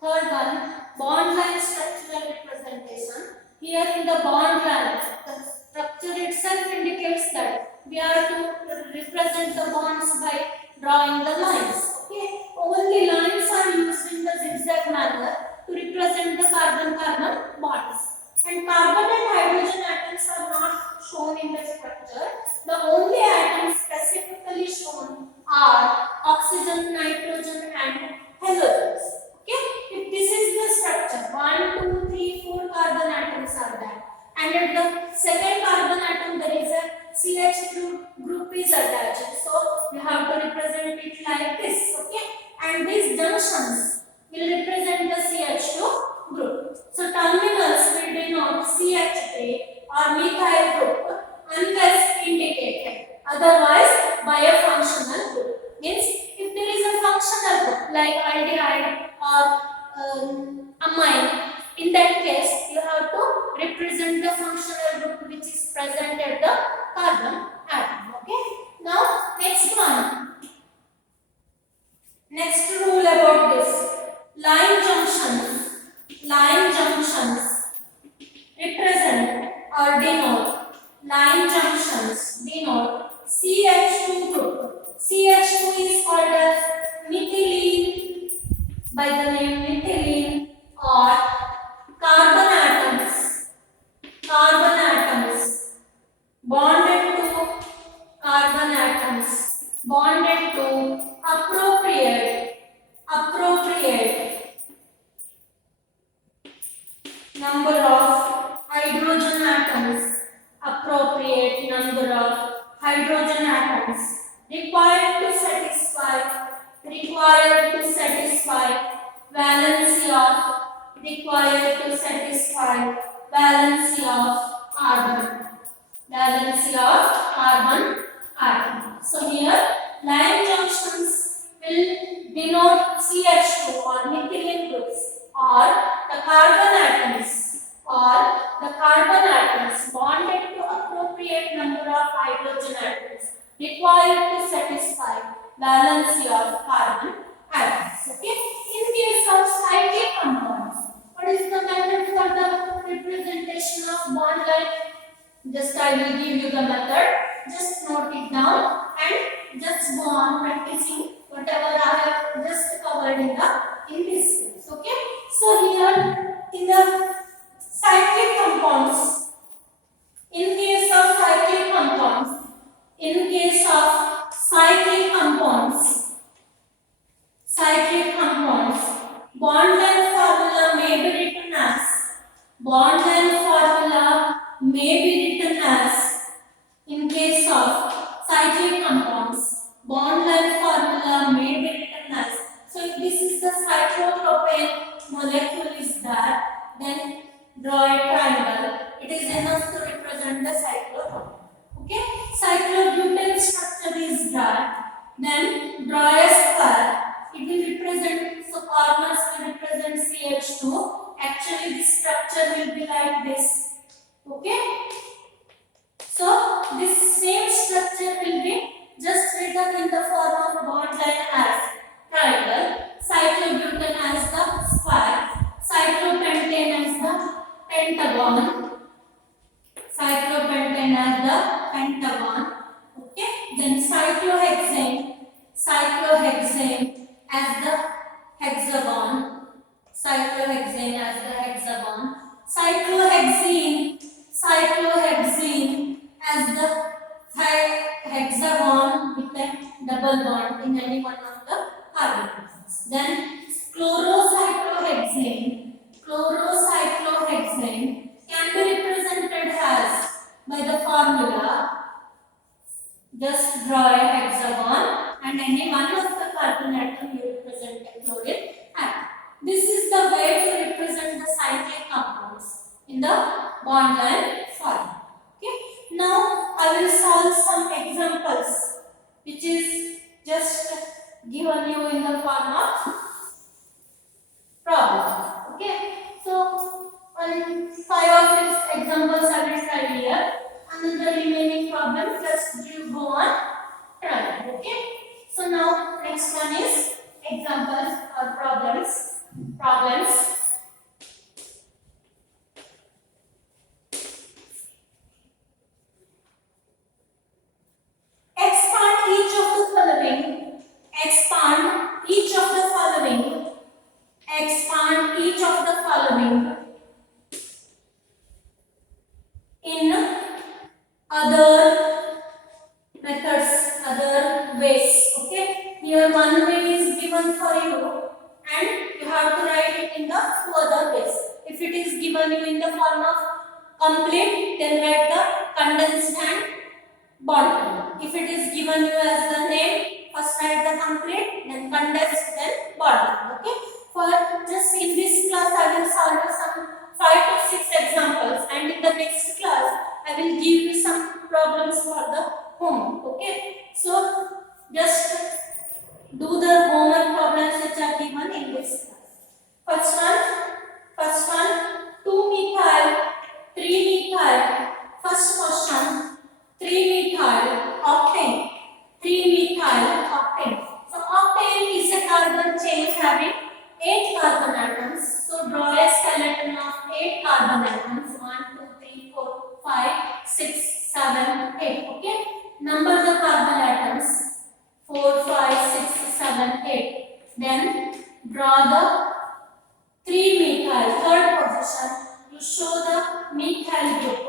Third one, bond line structural representation. Here in the bond line, the structure itself indicates that we are to represent the bonds by drawing the lines. Okay, only lines are used in the zigzag manner to represent the carbon-carbon bonds. And carbon and hydrogen atoms are not shown in the structure. The only atoms specifically shown are oxygen, nitrogen, and halogens. Okay, if this is the structure, 1, 2, 3, 4 carbon atoms are there, and at the second carbon atom there is a CH group is attached. So you have to represent it like this. Okay, and these junctions will represent the CH2 group. So terminals will denote CH3 or methyl group unless indicated. Otherwise, by a functional group. Means if there is a functional group like aldehyde or amine, in that case you have to represent the functional group which is present at the carbon atom. Okay. Now next one. Next rule about this. Line junctions represent or denote. Line junctions denote CH2 group. CH2 is called as methylene by the name methylene, or carbon atoms bonded to carbon atoms bonded to appropriate number of hydrogen atoms, appropriate number of hydrogen atoms required to satisfy valency of carbon atom. So here line junctions will denote CH2 or methylene groups, or the carbon atoms bonded to appropriate number of hydrogen atoms required to satisfy valency of carbon atoms. Okay. In case of cyclic compounds, what is the method for the representation of bond line? Just I will give you the method. Just note it down and just go on practicing whatever I have just covered in this class. Okay. So here in the cyclic compounds, in case of cyclic compounds, bond length formula may be written as in case of cyclic compounds, bond length formula may be written as. So if this is the cyclopropane molecule is there, then draw a triangle. It is enough to represent the cyclopropane. Okay, cyclobutane structure is there, then draw a square. It will represent, so corners will represent CH2. Actually this structure will be like this. Okay. So this same structure will be just written in the form of bond line as triangle, cyclobutane as the square, cyclopentane as the pentagon, okay. Then cyclohexane as the hexagon, cyclohexane as the hexagon with a double bond in any one of the carbon atoms. Then chlorocyclohexane can be represented as by the formula. Just draw a hexagon and any one of the carbon atom you represent a chlorine atom. This is the way to represent the cyclic compounds in the bond line form. Okay. Now I will solve some examples which is just given you in the form of problem. Okay. So on 5 or 6 examples I will try here, and the remaining problem just you go on try. Okay. So now next one is examples or problems. problems. Expand each of the following. Expand each of the following. Expand each of the following in other methods, other ways. Okay, here one way is given for you and you have to write it in the two other ways. If it is given you in the form of complete, then write the condensed and bond. If it is given you as the name, first write the complete, then condensed, then bond. Okay, for just in this class I will solve you some 5 to 6 examples, and in the next class I will give you some problems for the home. Okay, so just do the homework problems which are given in this class. First one, 2-methyl, 3-methyl. First question, 3-methyl octane. 3-methyl octane. So octane is a carbon chain having 8 carbon atoms. So draw a skeleton of 8 carbon atoms. 1, 2, 3, 4, 5, 6, 7, 8. Okay. Number the carbon atoms. 4, 5, 6, 7, 8. Then draw the 3-methyl, third position. You show the methyl group.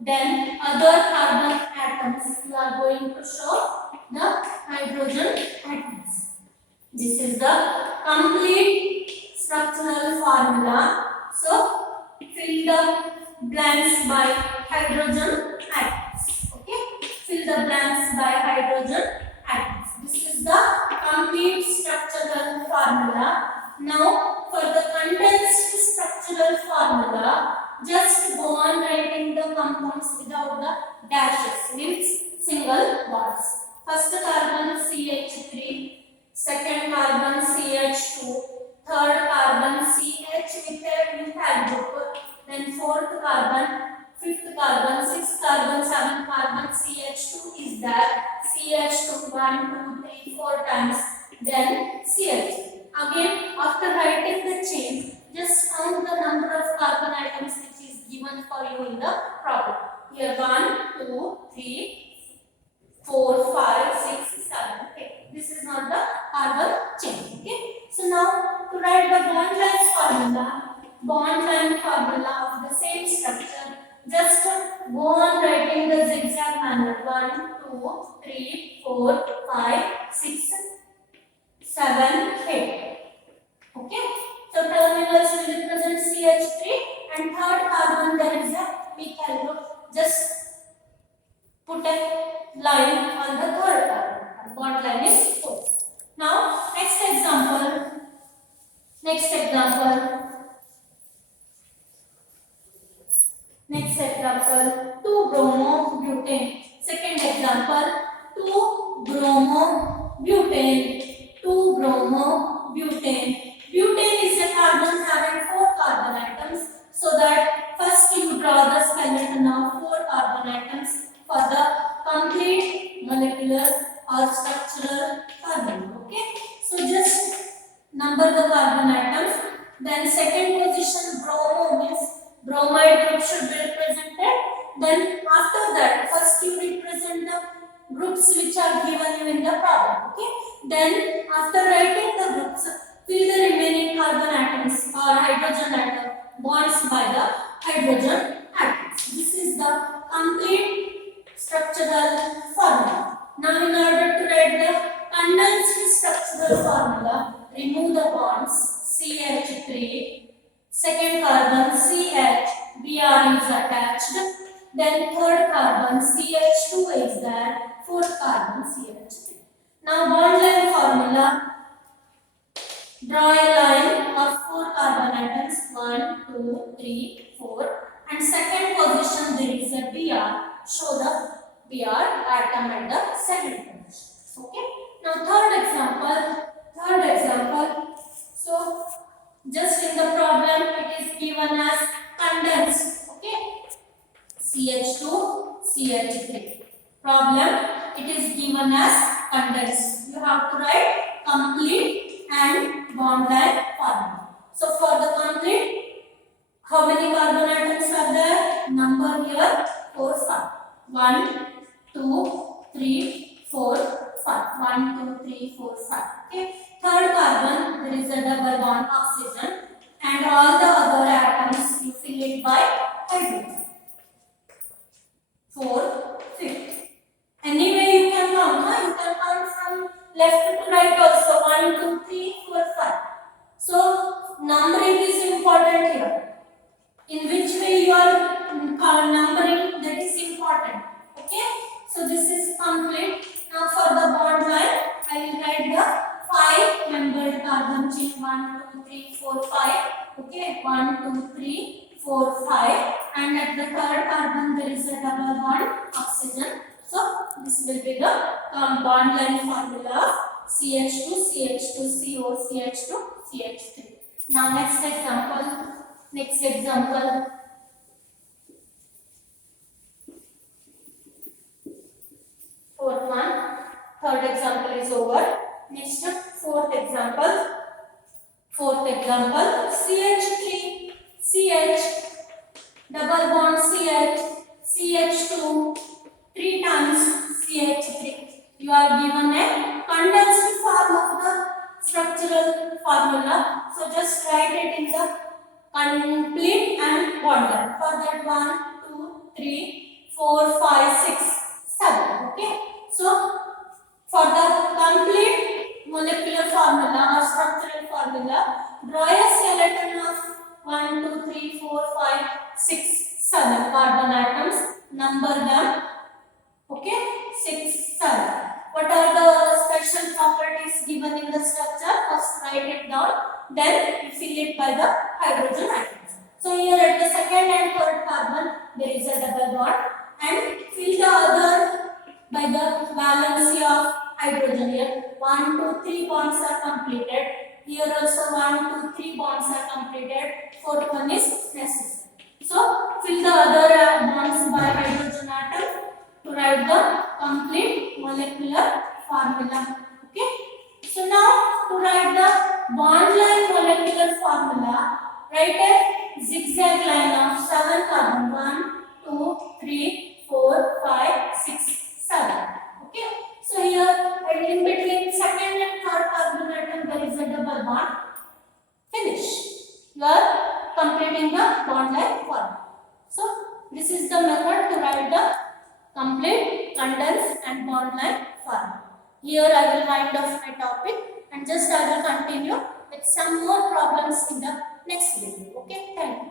Then other carbon atoms you are going to show the hydrogen atoms. This is the complete structural formula. So fill the blanks by hydrogen atoms. Okay, fill the blanks by hydrogen atoms. This is the complete structural formula. Now for the condensed structural formula, just go on writing the compounds without the dashes, means single bonds. First carbon CH3, second carbon CH2, third carbon CH with a methyl group, then fourth carbon, fifth carbon, sixth carbon, seventh carbon CH2 is there. CH2 1, 2, 3, 4 times, then CH. Again, after writing the chain, just count the number of carbon atoms which is given for you in the problem. Here 1, 2, 3, 4, 5, 6, 7, 8. This is not the carbon chain. Okay. So now to write the bond line formula of the same structure, just go on writing the zigzag manner. 1, 2, 3, 4, 5, 6, 7, 8. Okay. So terminals will represent CH3 and third carbon there is a methyl group. Just put a line on the third carbon. Bond line is 4. Now next example. 2-bromobutane. Second example, 2-bromobutane. 2-bromobutane. Butane is a carbon having 4 carbon atoms. So that first you draw the skeleton of 4 carbon atoms for the complete molecular or structural carbon. Okay. So just number the carbon atoms. Then second position, bromo means bromide group should be represented. Then after that, first you represent the groups which are given you in the problem. Okay. Then after writing the groups, fill the remaining carbon atoms or hydrogen atom bonds by the hydrogen atoms. This is the complete structural formula. Now in order to write the condensed structural formula, remove the bonds. CH3, second carbon CH, Br is attached. Then third carbon CH2 is there, fourth carbon CH3. Now bond line formula, draw a line of 4 carbon atoms, 1, 2, 3, 4, and second position there is a Br. Show the Br atom at the second position. Okay. Now third example. So just in the problem it is given as condensed. Okay. CH2, CH3. Problem, it is given as condensed. You have to write complete and bond line formula. 3, 4, 5. Okay. Third carbon, there is a double bond oxygen, and all the other atoms you fill it by hydrogen. Fourth, fifth. Anyway, you can count. Huh? You can count from left to right also. 1, 2, 3, 4, 5. So numbering is important here. In which way you are numbering, that is important. Okay. So this is complete. Now for the bond line, I will write the 5 membered carbon chain. 1, 2, 3, 4, 5. Okay. 1, 2, 3, 4, 5. And at the third carbon there is a double bond oxygen. So this will be the bond line formula of CH2, CH2, CO, CH2, CH3. Now next example. Fourth one. Third example is over. Next, fourth example. CH3, CH, double bond CH, CH2, 3 times CH3. You are given a condensed form of the structural formula. So just write it in the complete and bond line. For that 1, 2, 3, 4, 5, 6, 7. Okay. So for the complete molecular formula or structural formula, draw a skeleton of 1, 2, 3, 4, 5, 6, 7 carbon atoms. Number them. Okay, 6, 7. What are the special properties given in the structure? First write it down, then you fill it by the hydrogen atoms. So here at the second and third carbon there is a double bond, and fill the other by the valency of hydrogen. Here 1, 2, 3 bonds are completed. Here also 1, 2, 3 bonds are completed. Fourth one is necessary. So fill the other bonds by hydrogen atom to write the complete molecular formula. Okay. So now to write the bond line molecular formula, write a zigzag line of 7 carbon. 1, 2, 3, 4, 5, 6, 7. Okay. So here in between second and third carbon atom there is a double bond. Finish. You are completing the bond line formula. So this is the method to write the complete condensed and bond line formula. Here I will wind off my topic and just I will continue with some more problems in the next video. Okay, thank you.